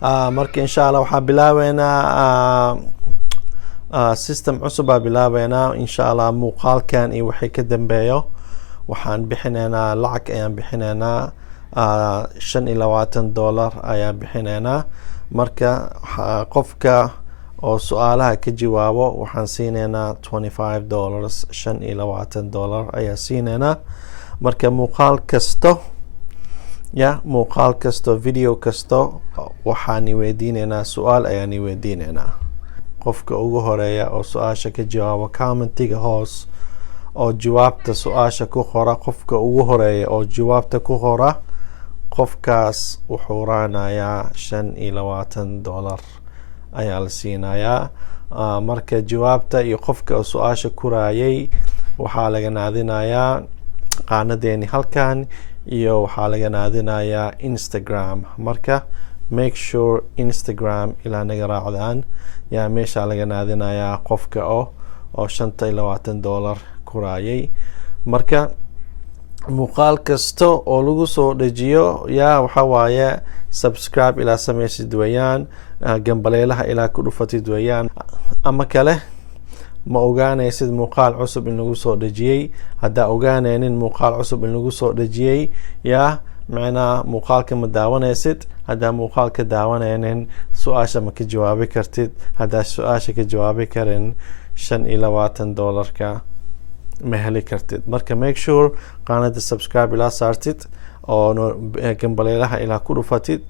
marka insha Allah waxaa bilaabeynaa system cusub baa bilaabeynaa insha Allah muuqaalkan iyo wixii ka dambeeyo waxaan bixinaynaa lacag ayaan bixinaynaa $25 ayaan bixinaynaa marka qofka oo su'aalaha ka jawaabo waxaan siinaynaa $25 $25 ayaa siinaynaa marka muuqaal kasto video kasto waxaan weydiinaynaa su'aal ayaan weydiinaynaa qofka ugu horeeya oo su'aasha ka jawaabo commentiga hoos oo jawaabta su'aasha ku qora qofka ugu horeeya oo jawaabta ku qora qofkaas wuxuu raanayaa $25 ayaa la siinayaa marka jawaabta iyo qofka su'aasha ku raayay waxaa laga naadinayaa qaanadeeni halkan iyo waxaa laga naadinayaa Instagram marka make sure Instagram ilaa naga raacdaan yaa meesha laga naadinayaa qofka oo $25 ku raayay marka muuqaal kasta oo lagu soo dhajiyo waxa waaye subscribe ilaa samaysid weeyaan gambaleelaha ilaa ku dhufatid weeyaan ama kale ma ogaanaysid muuqaal cusub in lagu soo dhajiyay haddaa ogaanaynin muuqaal cusub in lagu soo dhajiyay macnaa muuqaalka ma daawanaysid haddaa muuqaalka daawanaynin su-aasha ma ka jawaabi kartid haddaa su-aasha ka jawaabi karin $25 ma heli kartid marka make sure qaanada subscribe ilaa saartid oo gambaleelaha ilaa ku dhufatid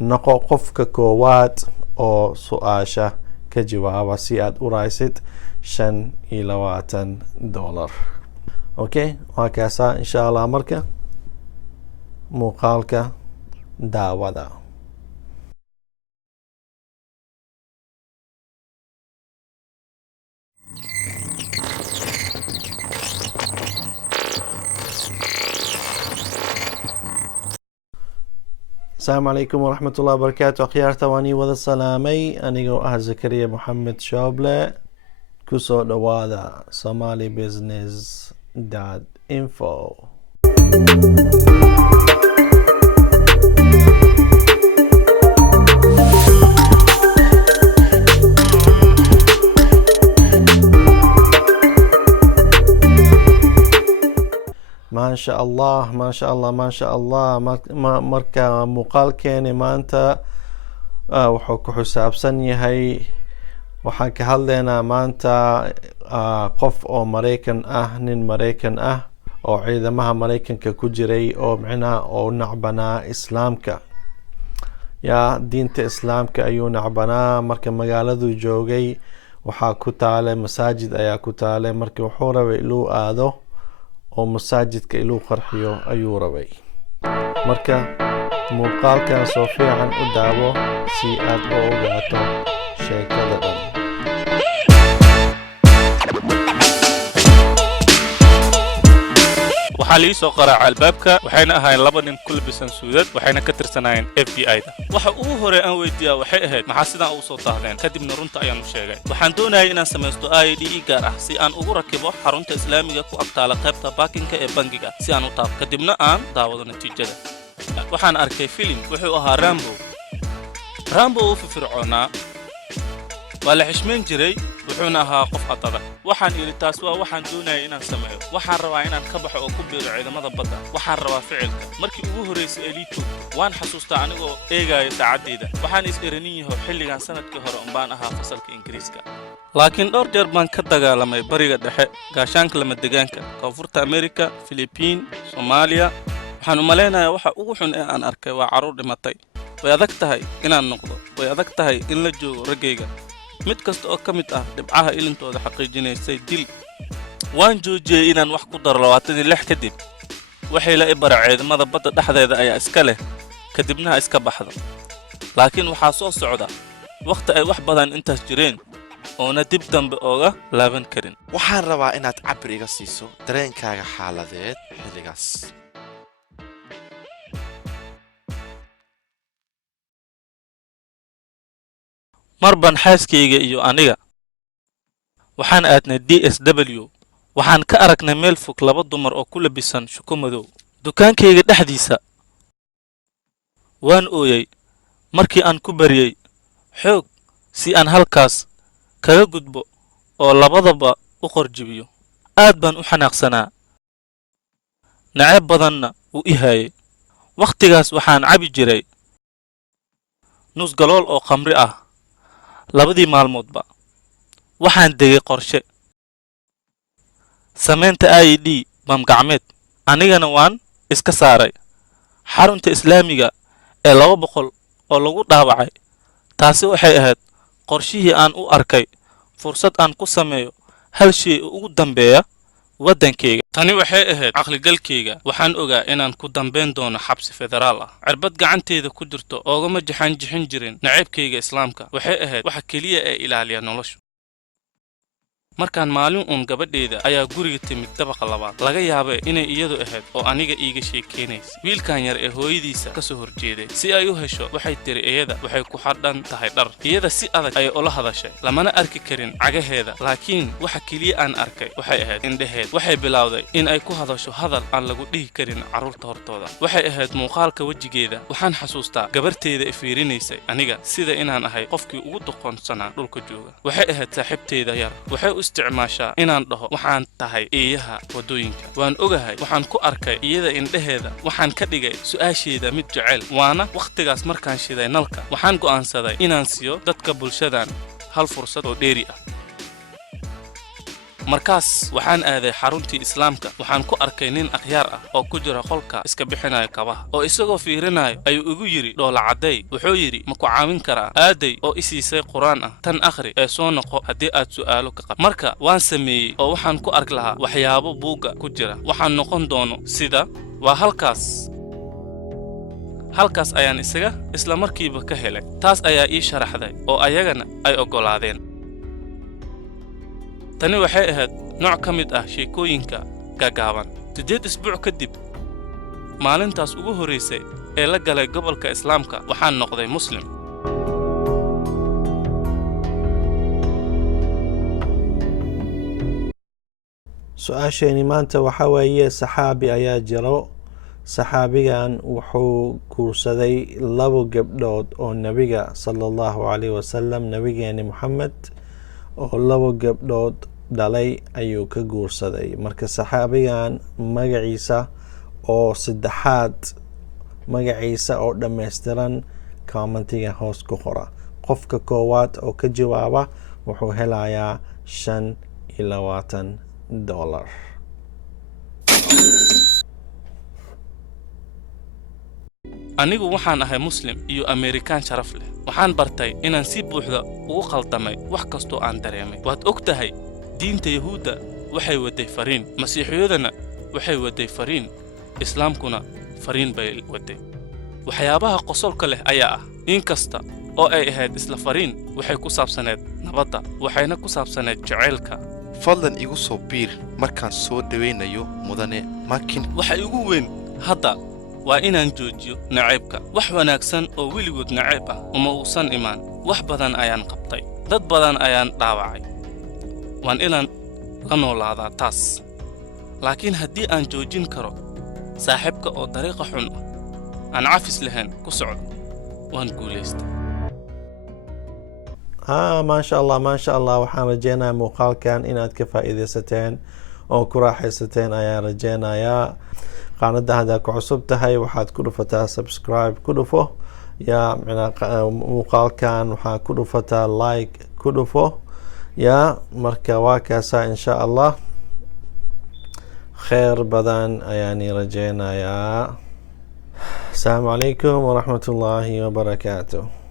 noqo qofka koowaad oo su-aasha ka jawaaba si aad u raaysid $25 okay waa kaasaa insha Allah marka muuqaalka daawada السلام عليكم ورحمة الله وبركاته أخيار تواني وذا السلامي أنيقو زكريا محمد شوبلة كسو دوادا somalibusiness.info ما شاء الله ما شاء الله ما شاء الله marka muuqaalkeeni maanta wuxuu ku xisaabsan yahay waxaan ka hadlaynaa maanta qof oo Mareykan ah nin Mareykan ah oo ciidamaha Mareykanka ku jiray oo macnaha oo nacbanaa islaamka diinta islaamka ayuu nacbanaa marka magaaladu joogay waxaa ku taale masaajid ayaa ku taale marka wuxuu rabay inuu aado oo masaajidka inuu qarxiyo ayuu rabay marka muuqaalkan soo fiican u daawo si aad u ogaato sheekada dhan waxaa lii soo qaraaca albaabka waxayna ahaayeen laba nin ku labisan suudad waxayna ka tirsanaayeen FBI-da waxa ugu hore aan weydiiyaa waxay ahayd maxaa sidaan ugu soo taahdeen kadibna runta ayaan u sheegay waxaan doonayay inaan samaysto ID gaar ah si aan ugu rakibo xarunta islaamiga ku agtaala qaybta baakinka ee bangiga si aan u taabo kadibna aan daawado natiijada waxaan arkay filim wuxuu ahaa Rambo uu firfircoonaa waa la xishmeyn jiray wuxuuna ahaa qof adag waxaan iri taas waa waxaan doonayay inaan sameeyo waxaan rabaa inaan ka baxo oo ku biiro ciidamada badda waxaan rabaa ficilka markii ugu horeysay elite waan xasuustaa anigoo eegaya saacadeyda waxaan is erinin yahay xilligan sanadkii hore baan ahaa fasalka Ingiriiska laakiin dhowr jeer baan ka dagaalamay bariga dhexe gaashaanka lama deegaanka koonfurta Amerika Philippine Soomaaliya waxaan u maleynayaa waxa ugu xun ee aan arkay waa caruur dhimatay way adag tahay inaan noqdo way adag tahay in la joogo ragayga mid kasta oo ka mid ah dhibcaha ilintooda xaqiijinaysay dil waan joojiyay inaan wax ku daro 26 kadib waxay la ibara ciidamada badda dhexdeeda ayaa iska leh kadibna iska baxdo laakiin waxaa soo socda waqti ay wax badan intaas jireen oona dib dambe ooga laaban karin waxaan rabaa inaad cabriga siiso dareenkaaga xaaladeed xilligaas marban xaaskayga iyo aniga waxaan aadnay DSW waxaan ka aragnay meel fog laba dumar oo ku labisan shuko madow dukaankayga dhexdiisa waan ooyay markii aan ku bariyey xoog si aan halkaas kaga gudbo oo labadaba u qorjibiyo. aad baan u xanaaqsanaa, nacayb badanna wuu i haayay. wakhtigaas waxaan cabi jiray nus galool oo khamri ah labadii maalmoodba. waxaan degay qorshe samaynta IED bam gacmeed, anigana waan iska saaray xarunta islaamiga ee 200 oo lagu dhaawacay. taasi waxay ahayd qorshihii aan u arkay fursad aan ku sameeyo hal shay ugu dambeeya waddankayga. tani waxay ahayd caqligalkayga. waxaan ogaa inaan ku dambayn doono xabsi federaal ah. cirbad gacanteeda ku jirto oogama jixin jirin nacaybkayga islaamka. waxay ahayd waxa keliya ee ilaaliya nolosha. markaan maalin gabadheeda ayaa guriga timid dabaqa labaad. laga yaabay inay iyadu ahayd oo aniga iiga sheekeynaysa. wiilkan yar ee hooyadiisa ka soo horjeeday si ay u hesho waxay tiri iyada waxay ku xadhan tahay dhar. iyada si adag ayay ula hadashay, lamana arki karin cagaheeda. laakiin waxa keliya aan arkay waxay ahayd indhaheed. waxay bilowday in ay ku hadasho hadal aan lagu dhihi karin carruurta hortooda. waxay ahayd muuqaalka wejigeeda. waxaan xasuustaa gabarteeda i fiirinaysay aniga sida inaan ahay qofkii ugu doqonsanaa dhulka jooga. waxay ahayd saaxiibteeda yar. waxay isticmaashaa inaan dhaho waxaan tahay eeyaha waddooyinka. waan ogahay waxaan ku arkay iyada indhaheeda. waxaan ka dhigay su'aasheeda mid jecel. waana wakhtigaas markaan shiday nalka. waxaan go'aansaday inaan siiyo dadka bulshadan hal fursad oo dheeri ah. markaas waxaan aaday xaruntii islaamka. waxaan ku arkay nin akhyaar ah oo ku jira qolka iska bixinaya kabaha, oo isagoo fiirinayo ayuu igu yidhi dhoola cadday. wuxuu yidhi ma ku caawin karaa? aaday oo i siisay quraan ah. tan akhri ee soo noqo haddii aad su'aalo ka qabto. marka waan sameeyey oo waxaan ku arki lahaa waxyaabo buugga ku jira. waxaan noqon doono sida waa halkaas ayaan isaga isla markiiba ka helay. taas ayaa ii sharaxday oo ayagana ay oggolaadeen. tani waxay ahayd nooc ka mid ah sheekooyinka gaagaaban. 8 isbuuc kadib maalintaas ugu horraysay ee la galay gobolka islaamka, waxaan noqday muslim. su-aasheeni maanta waxa weeye saxaabi ayaa jiro. saxaabigan wuxuu guursaday 2 gabdhood oo nebiga sala allahu calayhi wasalam, nebigeeni moxamed oo 2 gabdhood dhalay ayuu ka guursaday. marka saxaabigan magaciisa oo saddexaad, magaciisa oo dhammaystiran commentiga hoos ku qora. qofka koowaad oo ka jawaaba wuxuu helayaa $25. anigu waxaan ahay muslim iyo Amerikaan sharaf leh. waxaan bartay inaan si buuxda ugu qaldamay wax kastoo aan dareemay. waad og tahay diinta yahuudda waxay waday fariin, masiixiyadana waxay waday fariin, islaamkuna fariin bay waday. waxyaabaha qosolka leh ayaa ah in kasta oo ay ahayd isla fariin, waxay ku saabsaneed nabadda, waxayna ku saabsaneed jaceylka. fadlan igu soo biir markaan soo dhawaynayo mudane Makin. waxa igu weyn hadda waa inaan joojiyo nacaybka. wax wanaagsan oo weligood nacayb ah uma uusan imaan. wax badan ayaan qabtay, dad badan ayaan dhaawacay. waan inaan la noolaadaa taas. laakiin haddii aan joojin karo saaxiibka oo dariiqa xun ah aan cafis lahayn ku socdo, waan guulaystay. maasha allah waxaan rajeynayaa muuqaalkan inaad ka faa'iidaysateen oo ku raaxaysateen ayaan rajeynayaa. qaanada haddaad ku cusub tahay waxaad ku dhufataa subscribe ku dhufo, yaa muuqaalkan waxaa ku dhufataa like ku dhufo, yaa marka waa kaasaa insha allah khayr badan ayaani rajeynayaa. asalaamu calaykum waraxmatullaahi wabarakaatuh.